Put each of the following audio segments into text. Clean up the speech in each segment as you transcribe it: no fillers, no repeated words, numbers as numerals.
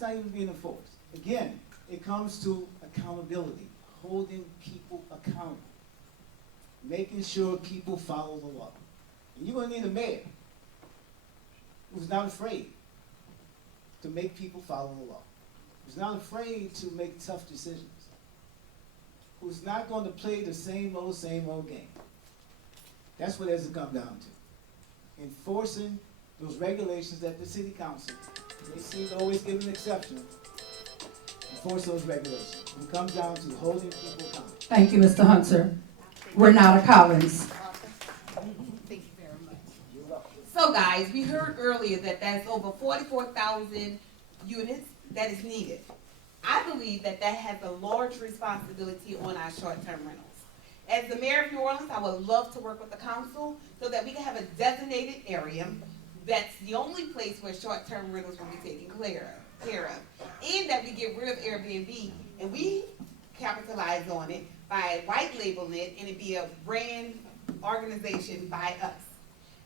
It's not even being enforced. Again, it comes to accountability, holding people accountable, making sure people follow the law. And you're going to need a mayor who's not afraid to make people follow the law, who's not afraid to make tough decisions, who's not going to play the same old game. That's what it has to come down to. Enforcing those regulations that the city council, they seem to always give an exception, enforce those regulations. It comes down to holding people accountable. Thank you, Mr. Hunter. Renata Collins. Thank you very much. So guys, we heard earlier that that's over 44,000 units that is needed. I believe that that has a large responsibility on our short-term rentals. As the mayor of New Orleans, I would love to work with the council so that we can have a designated area that's the only place where short-term rentals will be taken care of. And that we get rid of Airbnb and we capitalize on it by white labeling it and it be a brand organization by us.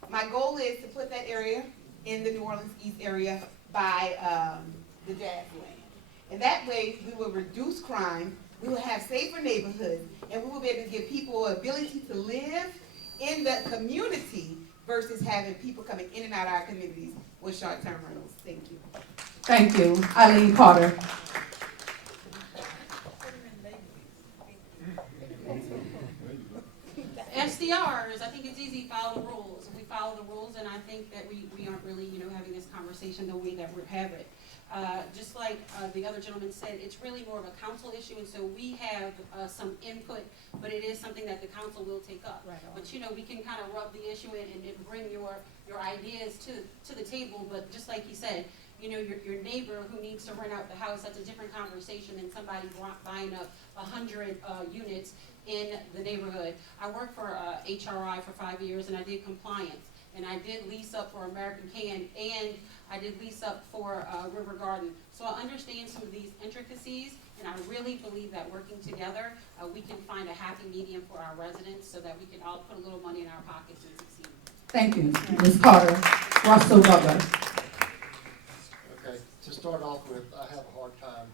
My goal is to put that area in the New Orleans East area by the Jazz Land. And that way we will reduce crime, we will have safer neighborhoods, and we will be able to give people an ability to live in the community versus having people coming in and out of our communities with short-term rentals. Thank you. Thank you. Eileen Carter. SDRs, I think it's easy, follow the rules. If we follow the rules, and I think that we aren't really, having this conversation the way that we have it. Just like the other gentleman said, it's really more of a council issue, and so we have some input, but it is something that the council will take up. Right. But we can kind of rub the issue in and bring your ideas to the table, but just like you said, your neighbor who needs to rent out the house, that's a different conversation than somebody buying up 100 units in the neighborhood. I worked for HRI for 5 years, and I did compliance, and I did lease up for American Can, and I did lease up for River Garden. So I understand some of these intricacies, and I really believe that working together, we can find a happy medium for our residents so that we can all put a little money in our pockets and succeed. Thank you, Ms. Carter. Russell Butler. Okay, to start off with, I have a hard time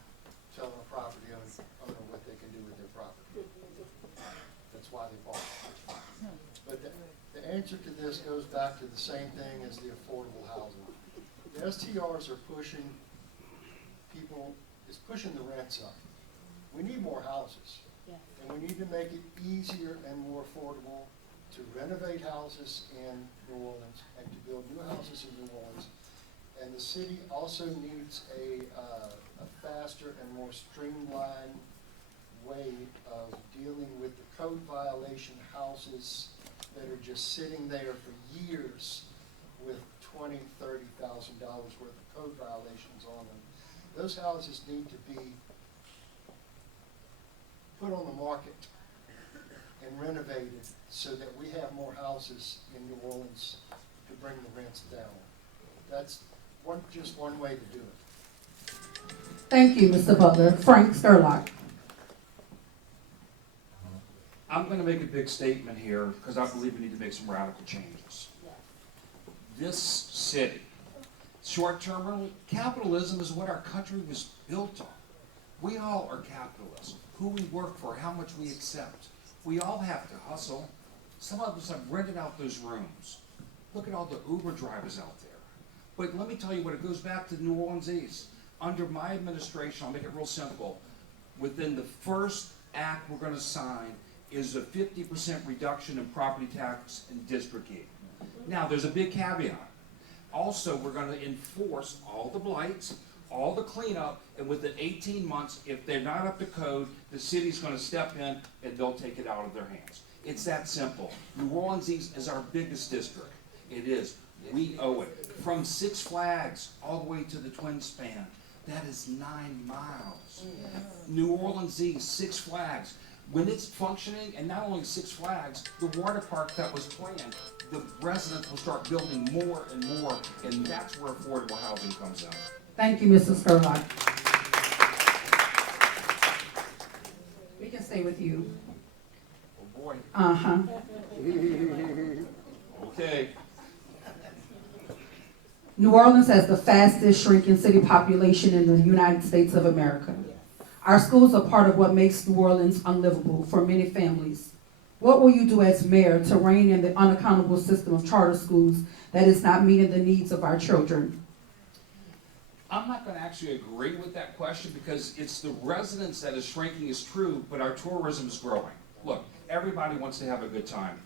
telling a property owner what they can do with their property. That's why they bought it. But the answer to this goes back to the same thing as the affordable housing. The STRs are pushing it's pushing the rents up. We need more houses. And we need to make it easier and more affordable to renovate houses in New Orleans and to build new houses in New Orleans. And the city also needs a faster and more streamlined way of dealing with the code violation houses that are just sitting there for years with $20,000, $30,000 worth of code violations on them. Those houses need to be put on the market and renovated so that we have more houses in New Orleans to bring the rents down. That's just one way to do it. Thank you, Mr. Butler. Frank Sturlock. I'm going to make a big statement here because I believe we need to make some radical changes. This city, short-term rental, capitalism is what our country was built on. We all are capitalists. Who we work for, how much we accept. We all have to hustle. Some of us have rented out those rooms. Look at all the Uber drivers out there. But let me tell you what, it goes back to New Orleans East. Under my administration, I'll make it real simple. Within the first act we're going to sign is a 50% reduction in property tax in District E. Now, there's a big caveat. Also, we're going to enforce all the blights, all the cleanup, and within 18 months, if they're not up to code, the city's going to step in and they'll take it out of their hands. It's that simple. New Orleans East is our biggest district. It is. We owe it. From Six Flags all the way to the Twin Span, that is 9 miles. New Orleans East, Six Flags. When it's functioning, and not only Six Flags, the water park that was planned, the residents will start building more and more, and that's where affordable housing comes in. Thank you, Mr. Sturlock. We can stay with you. Oh boy. Uh-huh. Okay. New Orleans has the fastest shrinking city population in the United States of America. Our schools are part of what makes New Orleans unlivable for many families. What will you do as mayor to rein in the unaccountable system of charter schools that is not meeting the needs of our children? I'm not gonna actually agree with that question because it's the residents that is shrinking is true, but our tourism is growing. Look, everybody wants to have a good time.